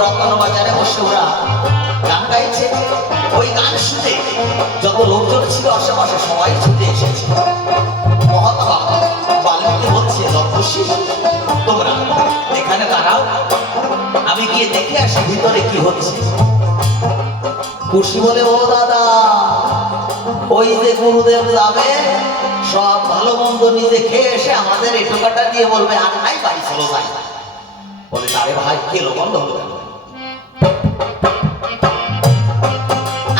রতন বাজারে বসে ওরা গান গাইছে। ওই গান শুনে যত লোকজন ছিল আশেপাশে সবাই ছুটে এসেছে। মহাত্মা বাল্মীকি বলছে, লক্ষী তোমরা এখানে দাঁড়াও, আমি গিয়ে দেখে আসি ভিতরে কি হচ্ছে। খুশি বলে, ও দাদা, ওই যে গুরুদেব যাবে, সব ভালো মন্দ নিজে খেয়ে এসে আমাদের এই টোকাটা দিয়ে বলবে আর নাই, বাড়ি চলো যাই। বলে, আরে ভাই খেলো বন্ধ হলো কেন?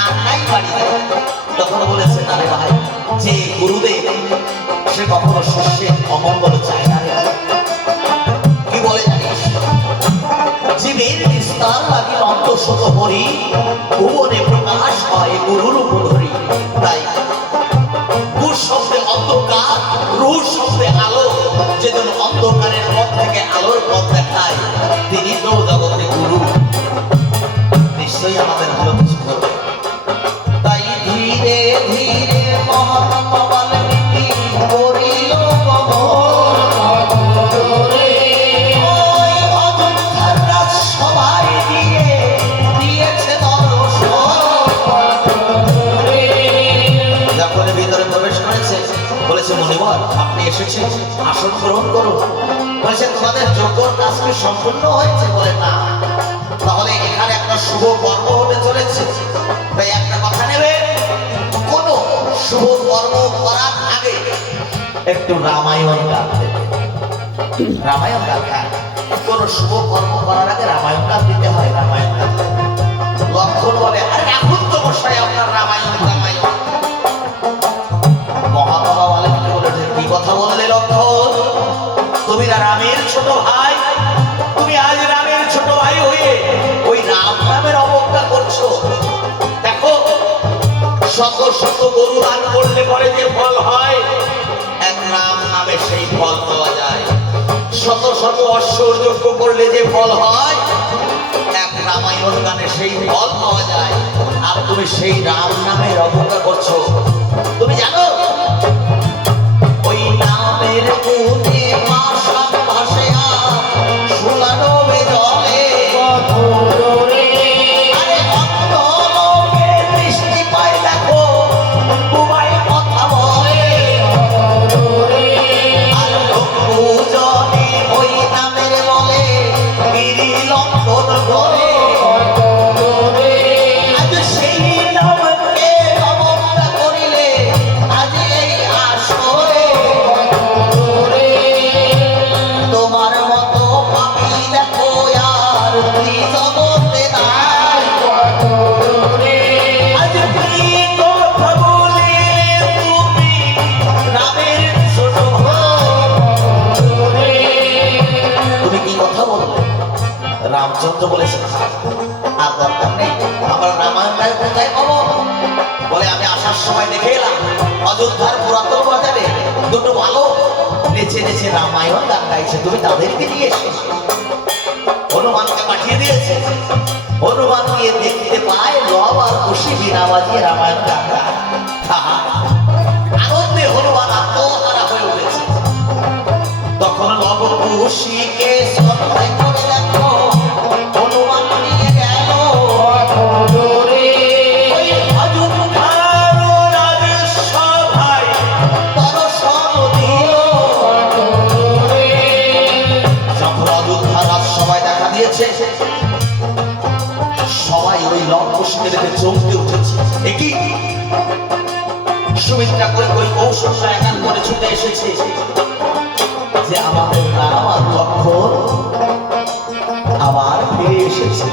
আর নাই বাড়ি যাই। তখন বলেছে, আরে ভাই, যে গুরুদেব সে কখনো শিষ্যের অমঙ্গল চায় না রে। কি বলে জানিস? জীবের বিস্তার লাগি অন্তঃসত হরি, ভুবনে প্রকাশ হয় গুরুর উপধরি। তাই গুর শব্দে অন্ধকার, রুহ শব্দে আলো। যেদিন অন্ধকারের পথ থেকে আলোর পথ দেখায়, তিনি তো জগতে গুরু। নিশ্চয়ই আমাদের ভালো কিছু করবে। তাই ধীরে ধীরে মহাত্মা বাল্মীকি করিল সবাই দিয়েছে যখন ভিতরে প্রবেশ করেছে, বলেছে, মনিবর আপনি এসেছেন, আসন গ্রহণ করুন। বলেছে, তোমাদের যোগ্য কাজ কি সম্পূর্ণ হয়েছে? বলে, না। তাহলে এখানে একটা শুভ কর্ম হতে চলেছে, তাই একটা কথা নেবে, কোন শুভ কর্ম করার আগে একটু রামায়ণ গান দেবে। রামায়ণ গান, হ্যাঁ, কোন শুভ কর্ম করার আগে রামায়ণ গান দিতে হয়। রামায়ণ গান লক্ষণ বলে, আরে এখন তো মশাই আপনার রামায়ণ রামায়ণ। মহাত্মা বাল্মীকি বলেছে, কি কথা বললে লক্ষণ? তুমি রামের ছোট ভাই, তুমি আজ রামের ছোট ভাই হয়ে ওই রাম নামের অবজ্ঞা করছো। দেখো, শত শত গরু দান করলে পরে যে ফল হয়, এক রাম নামে সেই ফল পাওয়া যায়। শত শত অশ্বর যজ্ঞ করলে যে ফল হয়, এক রামায়ণ গানে সেই ফল পাওয়া যায়। আর তুমি সেই রাম নামের অবজ্ঞা করছো। তুমি জানো ওই নামের গুণে পাষাণ ভাসে সুলানো জলে, আরে অন্য লোকে দৃষ্টি পায়, দেখো তোমায় কথা বলে। আর লোকজনে ওই নামের বলে গিরি লঙ্ঘন করে। আজ সেই নামকে অবজ্ঞা করিলে, আজ এই আসরে তোমার মতো পাপি দেখো আর তুই জগতে নাই। আজ তুই কথা বলে তুমি রামের ছোট ভাই। তুমি কি কথা বললে? রামচন্দ্র বলেছে, আর দরকার নেই, আমার রামায়ণটাই কোথায় পাবো? বলে, আমি আসার সময় দেখে এলাম অযোধ্যার পুরাতন বাজারে দুটো ভালো নেচে নেচে রামায়ণ গান গাইছে, তুমি তাদেরকে নিয়ে এসে হনুমানকে পাঠিয়ে দিয়েছে। হনুমান গিয়ে দেখতে পায় লব আর খুশি বিনা বাজিয়ে রামায়ণ গান গায়। আনন্দে হনুমান আত্মহারা হয়ে উঠেছে। তখন লব খুশিকে সন্দেহ করে দেখো হনুমান নিয়ে গেল ওই অযোধ্যার রাজসভায় দর্শন দিল। যখন অযোধ্যার রাজসভায় দেখা দিয়েছে, সবাই ওই লঙ্কুশকে দেখে চমকে উঠেছে। একই সুমিত্রা করে ওই কৌশলটা একান করে ছুটে এসেছে যে আমাদের রাম আর লক্ষণ আবার ফিরে এসেছে।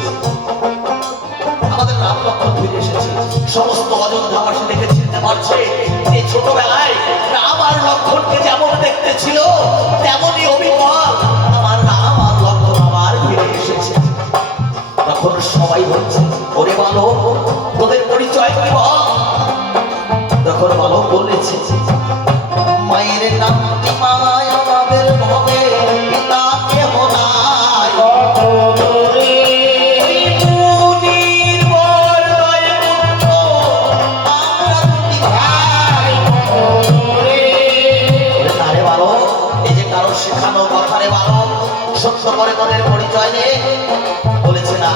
আমাদের রাম লক্ষণ ফিরে এসেছে। সমস্ত অযোধ্যাবাসী দেখে চিনতে পারছে যে ছোটবেলায় রাম আর লক্ষণকে যেমন দেখতে ছিল, তেমনই অবিকল আমার রাম আর লক্ষণ আবার ফিরে এসেছে। তখন সবাই বলছে, ওরে বালক, তোদের পরিচয় কি বল? তখন বালক বলেছে, মায়ের নামটি মায় আমাদের ভবে, পিতা কেহ নাই। মুনির বর দয় পুত্র, আমরা দুটি ভাই। না রে বালক, এই যে কারো শেখানো কথা রে বালক, সত্য করে তোদের পরিচয় দে। বলেছে, না,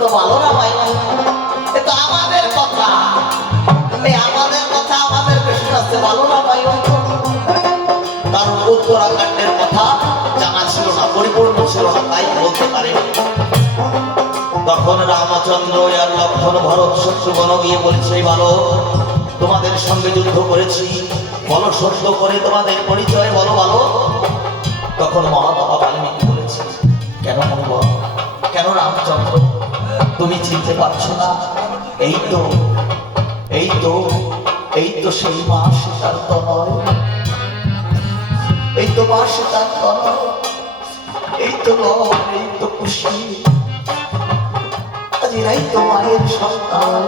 তো ভালো না ভাই, এ তো আমাদের কথা, এই আমাদের কথা আমাদেরকে শোনাচ্ছে, ভালো না ভাই। কারণ উত্তরাখণ্ডের কথা জানা ছিল না, পরিপূর্ণ ছিল না, তাই বলতে পারেনি। তখন রামচন্দ্র আর লক্ষণ ভরত শত্রুঘ্ন গিয়ে বলেছে, ভালো তোমাদের সঙ্গে যুদ্ধ করেছি, বলো সত্য করে তোমাদের পরিচয় বলো ভালো। তখন মহাবাবা বাল্মীকি বলেছে, কেন মনোবল, কেন রামচন্দ্র তুমি চিনতে পারছো না? এই তো এই তো এই তো সেই মা সীতার তনয়, এই তো মা সীতার তনয়, এই তো লব, এই তো খুশি, আজ এরাই তো মায়ের সন্তান।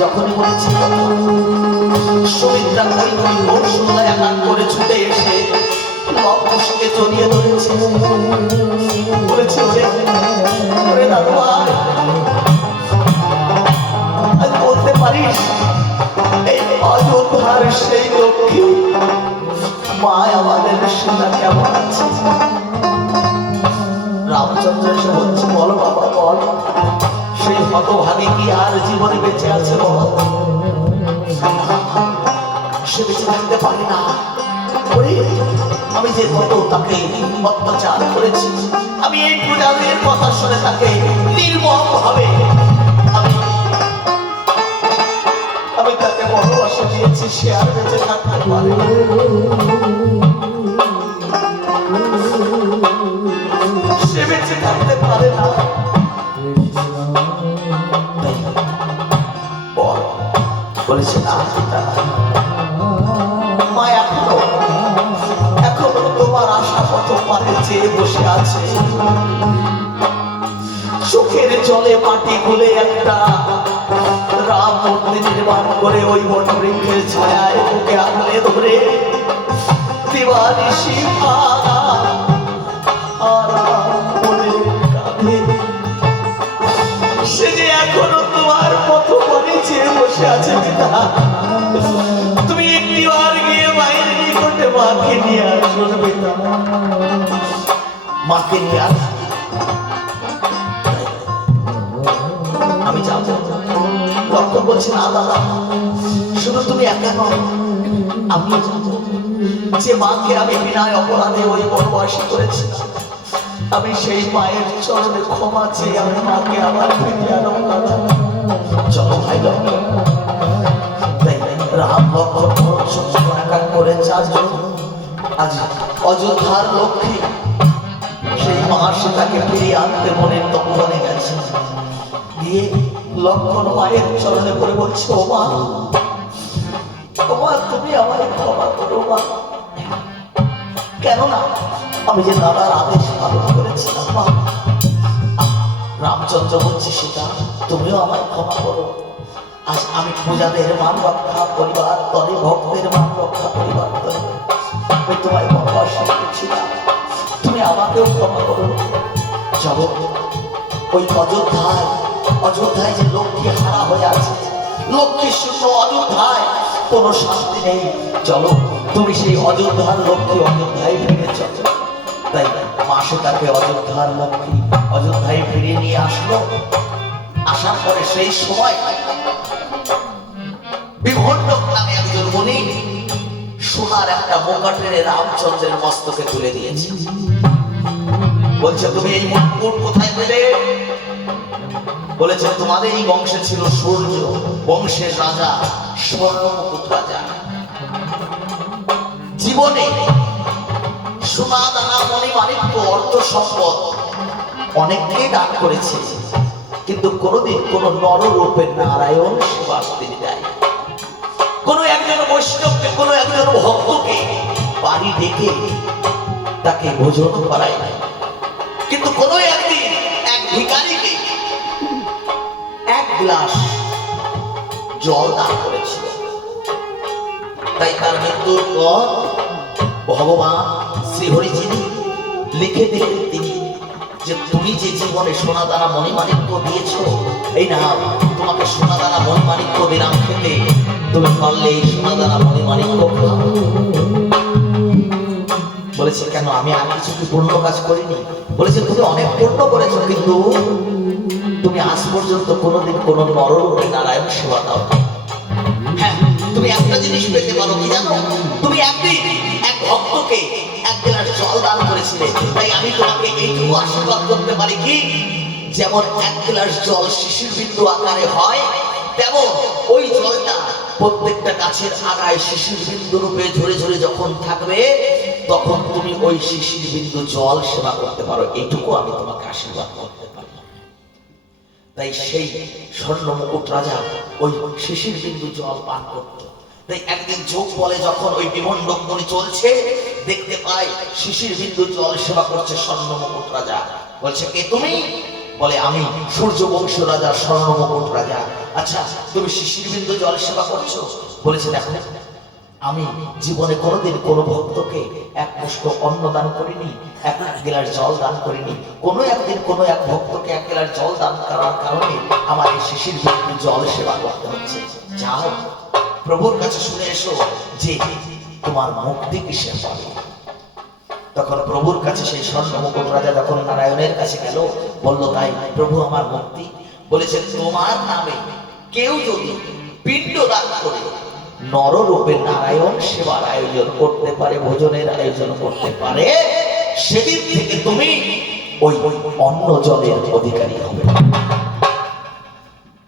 যখনই বলেছি সুমিত্রা কৈকেয়ী কৌশল্যায় আঘাত করে ছুটে এসে লবকুশকে জড়িয়ে ধরেছে, বলেছে ওরে দাদু ভাই, আজ বলতে পারিস এই অযোধ্যার সেই লক্ষ্মী মা আমাদের সীতা কেমন আছে? রামচন্দ্র এসে বলছে, বলো বাবা বল, সেই হতভাগী কি আর জীবনে বেঁচে আছে? বল, সে বেঁচে থাকতে পারে না। আমি যে কত তাকে অত্যাচার করেছি, আমি এই প্রজাদের কথা শুনে তাকে নির্মম ভাবে আমি তাকে ভালোবাসা দিয়েছি, সে আর বেঁচে থাকতে পারে না। সে বেঁচে থাকতে পারে না। বলেছে না মা, এখনো তোমার আশা কত পারে চেয়ে বসে আছে। চোখের জলে মাটি গুলে একটা রাম মন্দির নির্মাণ করে ওই বটবৃক্ষের ছায়ায় ওকে আগলে ধরে দিবানিশি সে যে এখনো তোমার পথ মনে চেয়ে বসে আছে। পিতা, তুমি একটিবার গিয়ে মায়ের নিকটে মাকে নিয়ে আসো। পিতা, মাকে নিয়ে আস, আমি যাবো। লক্ষ্য বলছি না দাদা, শুধু তুমি একা নয়, আমি যে মাকে আমি বিনায় অপরাধে ওই বনবাসী করেছিলাম, আমি সেই মায়ের চরণে ক্ষমা চেয়ে আমি মাকে আবার ফিরিয়ে আনবো। চলো ভাই, রাম লক্ষ্মণ ভরত শত্রুঘ্ন একা করে চারজন আজ অযোধ্যার লক্ষ্মী সেই মা সীতাকে ফিরিয়ে আনতে মনের তপবনে গেছে। গিয়ে লক্ষ্মণ মায়ের চরণে পড়ে বলছে, ও মা, ও মা, তুমি আমায় ক্ষমা করো মা, কেননা আমি যে দাদার আদেশ পালন করেছিলাম। মা, রামচন্দ্র বলছে, সীতা তুমিও আমায় ক্ষমা করো। আজ আমি পূজাদের মান রক্ষা করিবার তরে, ভক্তের মান রক্ষা করিবার তরে আমি তোমায় বনবাসী করেছিলাম, তুমি আমাকেও ক্ষমা করো। চলো ওই অযোধ্যায় যে লক্ষ্মী হারা হয়ে আছে, লক্ষ্মী শূন্য অযোধ্যায় কোনো শান্তি নেই। চলো তুমি সেই অযোধ্যার লক্ষ্মী অযোধ্যায় ফিরে চলো। তাই মা সীতাকে অযোধ্যার লক্ষ্মী অযোধ্যায় ফিরিয়ে নিয়ে আসলো। আসার পরে সেই সময় বিভণ্ডক নামে একজন মুনি সোনার একটা মুকুট টেনে রামচন্দ্রের মস্তকে তুলে দিয়েছে। বলছে, তুমি এই মুকুট কোথায় পেলে? বলেছে, তোমাদের এই বংশে ছিল সূর্য বংশের রাজা স্বর্ণমুকুট রাজা। জীবনে সোনা দানা মণি মাণিক্য অর্থ সম্পদ অনেককেই দান করেছে, কিন্তু কোনোদিন কোন নররূপের নারায়ণ সেবাস তিনি দেয়। কোন একজন বৈষ্ণবকে, কোন একজন ভক্তকে বাড়ি ডেকে তাকে ভোজন করায় নাই, কিন্তু কোন একদিন এক ভিখারিকে এক গ্লাস জল দান করেছিল। তাই তার মৃত্যুর পর ভগবান শ্রীহরিজি লিখে দিলেন তিনি যে তুমি যে জীবনে সোনা দানা মণিমাণিক্য দিয়েছো, এই না তোমাকে সোনা দানা মণিমাণিক্য দিলাম খেতে, তুমি পারলে এই সোনা দানা মণিমাণিক্য খাও। বলেছে, কেন আমি আর কিছু কি পূর্ণ কাজ করিনি? বলেছে, তুমি অনেক পূর্ণ করেছো, কিন্তু আজ পর্যন্ত কোনোদিন কোনো নররূপে নারায়ণ সেবা দাও। হ্যাঁ, তুমি একটা জিনিস পেতে পারো কি জানো? তুমি একদিন এক ভক্তকে এক গ্লাস জল দান করেছিলে, তাই আমি তোমাকে এইটুকু আশীর্বাদ করতে পারি কি, যেমন এক গ্লাস জল শিশির বিন্দু আকারে হয়, তেমন ওই জলটা প্রত্যেকটা গাছের আগায় শিশির বিন্দু রূপে ঝরে ঝরে যখন থাকবে, তখন তুমি ওই শিশির বিন্দু জল সেবা করতে পারো। এইটুকু আমি তোমাকে আশীর্বাদ করতে পারি। তাই সেই স্বর্ণ মুকুট রাজা ওই শিশির বিন্দু জল পান করত। তাই একদিন যোগ বলে যখন ওই বিমণ্ডকমণি চলছে, দেখতে পায় শিশির বিন্দু জল সেবা করছে স্বর্ণ মুকুট রাজা। বলছে, কে তুমি? বলে, আমি সূর্য বংশ রাজা স্বর্ণ মুকুট রাজা। আচ্ছা, তুমি শিশির বিন্দু জল সেবা করছো? বলেছে, দেখো, আমি জীবনে কোনোদিন কোনো ভক্তকে এক মুষ্ঠ অন্ন দান করিনি, এক গ্লাস জল দান করিনি। কোনো একদিন কোনো এক ভক্তকে এক গ্লাস জল দান করার কারণে আমার এই শিশির বিন্দু জল সেবা করতে হচ্ছে। যাও, প্রভুর কাছে শুনে এসো যে তোমার মুক্তি কিসের পাবে। তখন প্রভুর কাছে সেই স্বর্ণ মুকুট রাজা যখন নারায়ণের কাছে গেল, বলল, তাই প্রভু আমার মুক্তি? বলেছে, তোমার নামে কেউ যদি পিণ্ড দান করে নররূপে নারায়ণ সেবার আয়োজন করতে পারে, ভোজনের আয়োজন করতে পারে, সেদিন থেকে তুমি ওই অন্ন জলের অধিকারী হবে।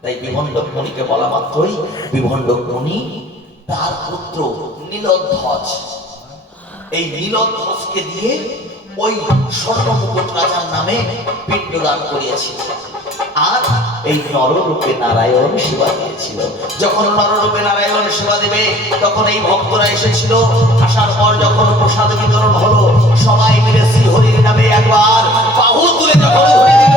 তাই বিভণ্ডক মুনিকে বলা মাত্রই বিভণ্ডক মুনি তার পুত্র নীলধ্বজ, এই নীলধ্বজকে দিয়ে ওই স্বর্ণ মুকুট রাজার নামে পিণ্ডদান করিয়েছিল, আর এই নররূপে নারায়ণ সেবা দিয়েছিল। যখন নররূপে নারায়ণ সেবা দেবে, তখন এই ভক্তরা এসেছিল। আসার পর যখন প্রসাদ বিতরণ হলো, সবাই মিলে শ্রী হরির নামে একবার বাহু তুলে যখন হরি দিল,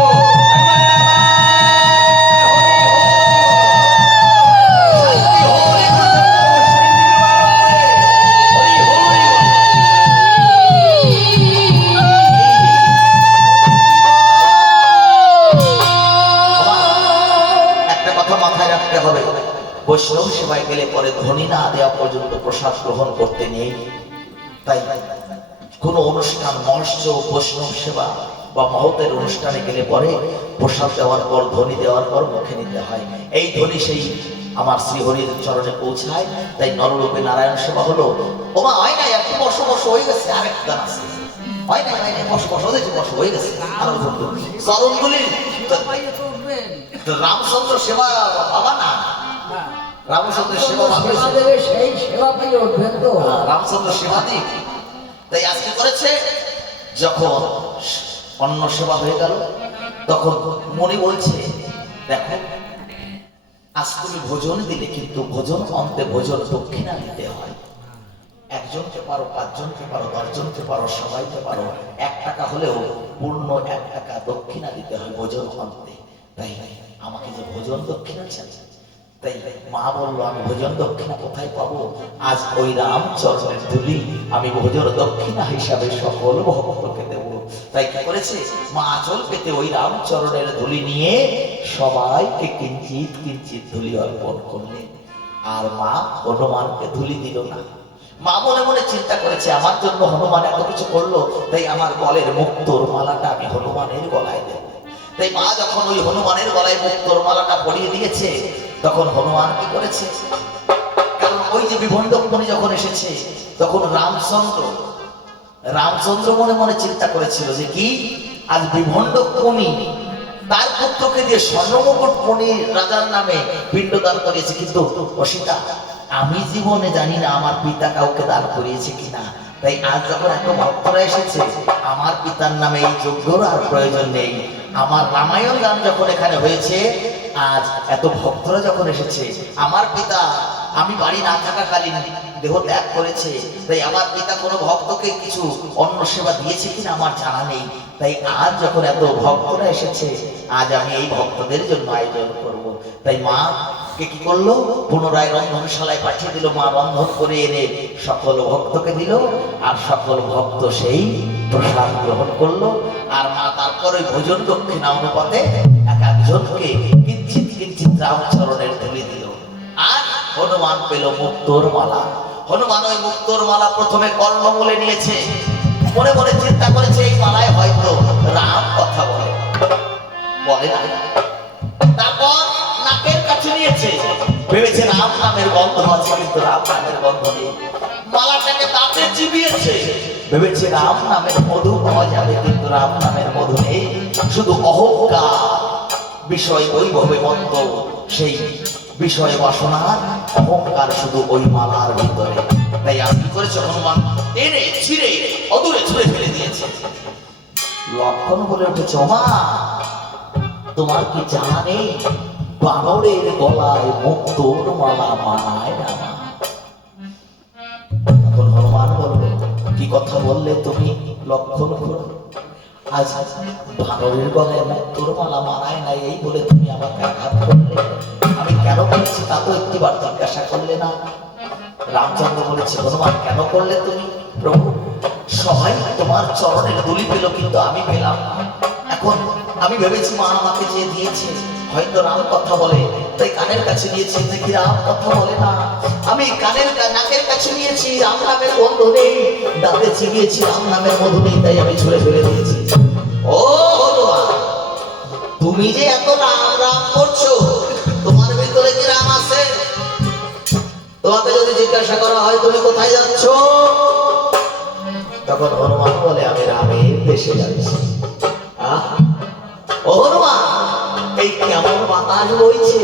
বৈষ্ণব সেবায় গেলে পরে ধ্বনি না দেওয়া পর্যন্ত প্রসাদ গ্রহণ করতে নেই। তাই কোন অনুষ্ঠান, মহোৎসব, বৈষ্ণব সেবা বা মহতের অনুষ্ঠানে গেলে পরে প্রসাদ দেওয়ার পর, ধ্বনি দেওয়ার পর মুখে নিতে হয়। এই ধ্বনি সেই আমার শ্রীহরির চরণে পৌঁছায়। তাই নররূপে নারায়ণ সেবা হলো। ওমা, হয় না, একটু বসো বসো, হয়ে গেছে, আরেক গান আছে, হয় না, হয় না, বসো বসো, দেখছি বসো, হয়ে গেছে। চরণগুলি রামচন্দ্র সেবা বাবা না, রামচন্দ্রের সেবা সেই সেবা পেয়ে উঠবেন তো, রামচন্দ্র সেবা দিক। তাই আজকে করেছে, যখন অন্ন সেবা হয়ে গেল, তখন মনে বলছে, দেখো, আজ তুমি ভোজন দিলে, কিন্তু ভোজন অন্তে ভোজন দক্ষিণা দিতে হয়। একজনকে পারো, পাঁচজনকে পারো, দশজনকে পারো, সবাইকে পারো, 1 টাকা হলেও পূর্ণ 1 টাকা দক্ষিণা দিতে হয় ভোজন অন্তে। তাই আমাকে যে ভোজন দক্ষিণা চাই, তাই মা বললো, আমি ভোজন দক্ষিণা কোথায় পাবো? আজ ওই রামচরণের ধুলি আমি ভোজন দক্ষিণা হিসাবে সকল ভক্তকে দেব। তাই কি করেছে, মা আঁচল পেতে ওই রামচরণের ধুলি নিয়ে সবাইকে কিঞ্চিত কিঞ্চিত ধুলি অর্পণ করলেন। আর মা হনুমানকে ধুলি দিল না। মা মনে মনে চিন্তা করেছে, আমার জন্য হনুমান এত কিছু করলো, তাই আমার গলের মুক্তোর মালাটা আমি হনুমানের গলায় দেব। তাই মা যখন ওই হনুমানের গলায় মুক্তোর মালাটা পরিয়ে দিয়েছে, তখন হনুমান কি করেছে, কারণ ওই যে বিভণ্ডক মুনি যখন এসেছে, তখন রামচন্দ্র মনে মনে চিন্তা করেছিল যে কি, আজ বিভণ্ডক মুনি তার পুত্রকে দিয়ে স্বর্ণ মুকুট মুনি রাজার নামে পিণ্ডদান করিয়েছে, কিন্তু অসীতা, আমি জীবনে জানি না আমার পিতা কাউকে দান করিয়েছে কিনা। তাই আজ যখন এত ভক্তরা এসেছে, আমার পিতার নামে এই যজ্ঞর আর প্রয়োজন নেই। আমার রামায়ণ গান যখন এখানে হয়েছে, আজ এত ভক্তরা যখন এসেছে, আমার পিতা, আমি বাড়ি না থাকাকালীন দেহ ত্যাগ করেছে, তাই আমার পিতা কোনো ভক্তকে কিছু অন্ন সেবা দিয়েছে কিনা আমার জানা নেই। তাই আজ যখন এত ভক্তরা এসেছে, আজ আমি এই ভক্তদের জন্য আয়োজন করব। তাই মা কে কি করলো, পুনরায় রন্ধনশালায় পাঠিয়ে দিল। মা রন্ধন করে এনে সকল ভক্তকে দিল, আর সকল ভক্ত সেই প্রসাদ গ্রহণ করলো। আর মা তারপরে ভোজন দক্ষিণা অনুপাতে এক একজনকে কিঞ্চিত কিঞ্চিত রামচরণের ধুলি দিল। আর হনুমান পেল মুক্তোর মালা। হনুমান ওই মুক্তোর মালা প্রথমে কর্ণমূলে নিয়েছে, মনে মনে চিন্তা করেছে, এই মালায় হয়তো রাম কথা বলে না। তারপর নাকের কাছে নিয়েছে, ভেবেছে রাম নামের গন্ধ আছে, কিন্তু রাম নামের গন্ধ নেই। মালাটাকে দাঁতে চিবিয়েছে, ভেবেছে রাম নামের মধু পাওয়া যাবে, কিন্তু রাম নামের মধু নেই। শুধু অহংকার, বিষয় বৈভবে মত্ত, সেই বিষয় বাসনা অহংকার শুধু ওই মালার ভিতরে। তাই আজ কি করেছে হনুমান, টেনে ছিঁড়ে অদূরে ছুঁড়ে ফেলে দিয়েছে। লক্ষণ বলে উঠেছে, ওমা তোমার কি জানা নেই বানরের গলায় মুক্তোর মালা মানায় না? তখন হনুমান বলল, কি কথা বললে তুমি লক্ষণ করো? আজ বানরের গলায় মুক্তোর মালা মানায় না এই বলে তুমি আমাকে আঘাত করলে? আমি কেন বলেছি তা তো একটিবার জিজ্ঞাসা করলে না। রামচন্দ্র বলেছে, হনুমান কেন করলে তুমি? প্রভু সবাই তোমার চরণের ধুলি পেল, কিন্তু আমি পেলাম না। এখন আমি ভেবেছি মা আমাকে যে দিয়েছে, হয়তো রাম কথা বলে, তাই কানের কাছে নিয়েছি, দেখি রাম কথা বলে না। আমি নাকের কাছে নিয়েছি, রাম নামের গন্ধ নেই, দাঁতে চিবিয়েছি, রাম নামের মধু নেই, তাই আমি ছুঁড়ে ফেলে দিয়েছি। ও হনুমান, তুমি যে এত রাম রাম করছো, তোমার ভিতরে কি রাম আছে? তোমাকে যদি জিজ্ঞাসা করা হয় তুমি কোথায় যাচ্ছ, তখন হনুমান বলে, আমি রামের দেশে যাচ্ছি। ও হনুমান, এই কেমন বাতাস বইছে?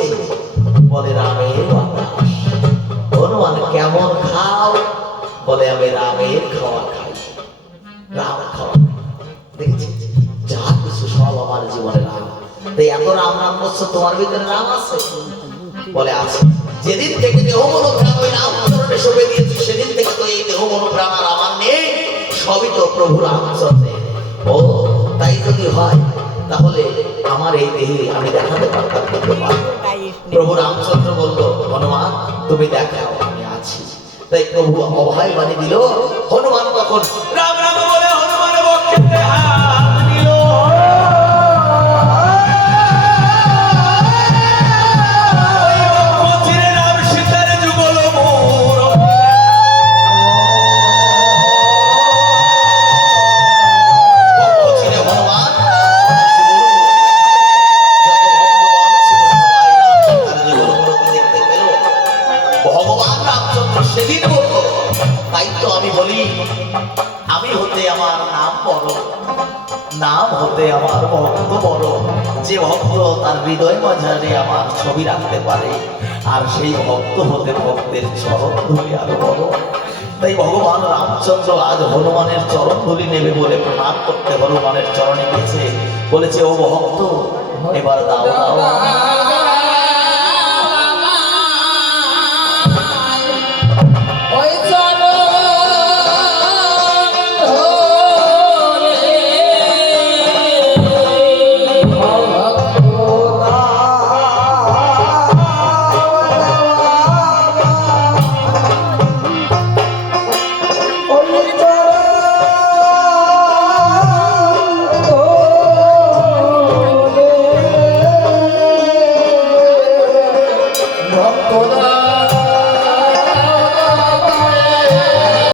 বলে রামের বাতাস। হনুমান কেমন খাও? বলে আমি রামের খাওয়া খাই। রাম খাওয়া দেখেছি, যা কিছু সব আমার জীবনে রাম। তাই এত রাম রাম করছো, তোমার ভিতরে রাম আছে? বলে আছে। যেদিন থেকে দেহ মনোপ্রাণ ওই রামচরণে শোভে দিয়েছি, সেদিন থেকে তো এই দেহ মনোপ্রাণ আর আমার নেই, সবই তো প্রভু রামচন্দ্রের। ও তাই যদি হয় তাহলে আমার এই দেহে আমি দেখাতে পারতাম, কিন্তু প্রভু রামচন্দ্র বলল, হনুমান তুমি দেখাও আমি আছি। তাই প্রভু অভয় বাণী দিল। হনুমান তখন রাম রাম বলে হনুমানের বক্ষে হাত দিল। নাম হতে আমার ভক্ত বড়, যে ভক্ত তার হৃদয় মাঝারে আমার ছবি রাখতে পারে, আর সেই ভক্ত হতে ভক্তের চরণ ধুলি আরো বড়। তাই ভগবান রামচন্দ্র আজ হনুমানের চরণ ধুলি নেবে বলে প্রণাম করতে হনুমানের চরণে গেছে, বলেছে, ও ভক্ত এবার দাও দাও।